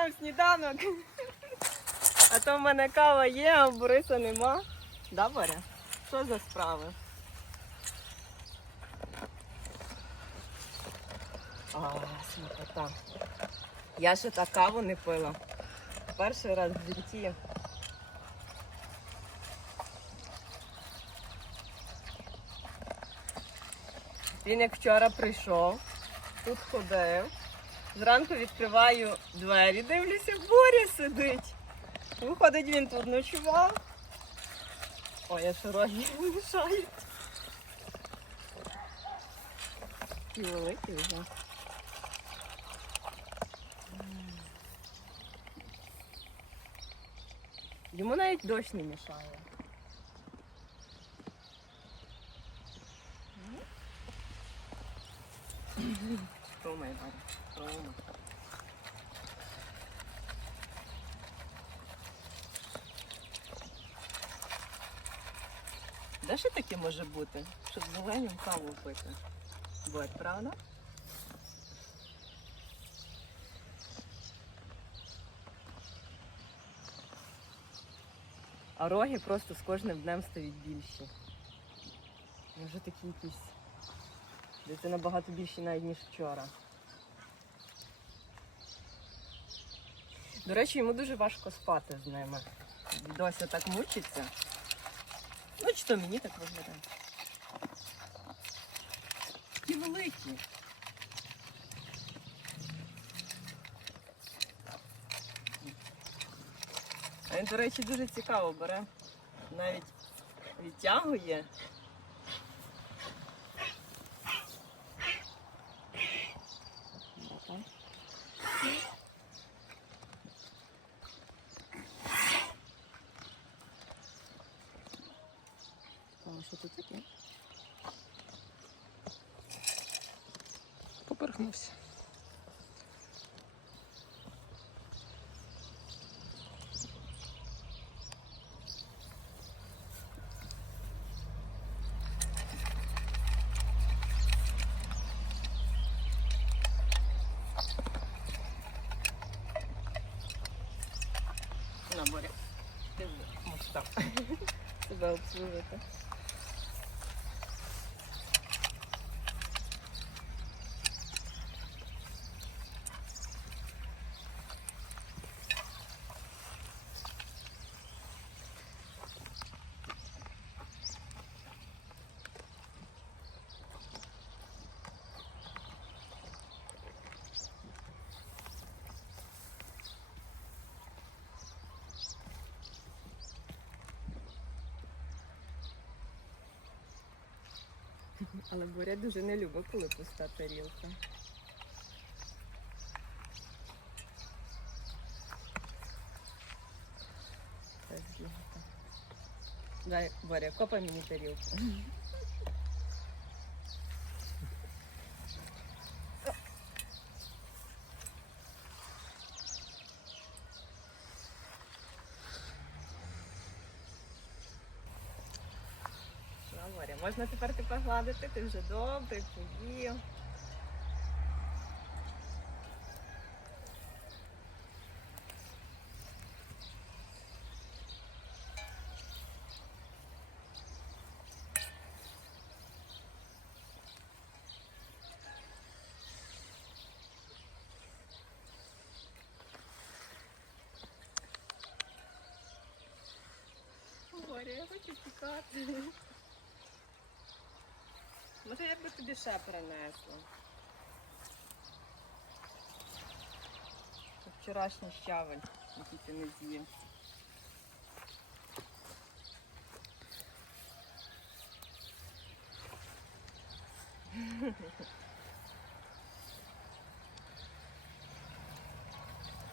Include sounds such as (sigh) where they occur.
нам сніданок. А то в мене кава є, а в Бориса нема. Да, Боря? Що за справи? А, смакота. Я ще так каву не пила. Перший раз в житті. Він як вчора прийшов, тут ходив. Зранку відкриваю двері, дивлюся, Боря сидить. Виходить, він тут ночував. Ой, я широкі мішають. Такі великі вже. Йому навіть дощ не мішає. Рома, Іван, Рома. Де ще таке може бути, щоб з каву пити? Будь, правда? А роги просто з кожним днем стають більші. Вони Вже такі якісь. Десь набагато більші навіть ніж вчора. До речі, йому дуже важко спати з ними. Дося так мучиться. Ну, чи то мені так виглядає. Такі великі. А він, до речі, дуже цікаво бере. Навіть відтягує. А що тут таке? Поперхнувся. На. Ти можеш обслужити. Але Боря дуже не любить, коли пуста тарілка. Дай, Боря, копай мені тарілку. Ну, Боря, можна тепер тебе гладити, ти вже добре поїв. Я хочу тікати. Може, я би тобі ще принесла. Вчорашній щавель, який ти не з'їв. (laughs)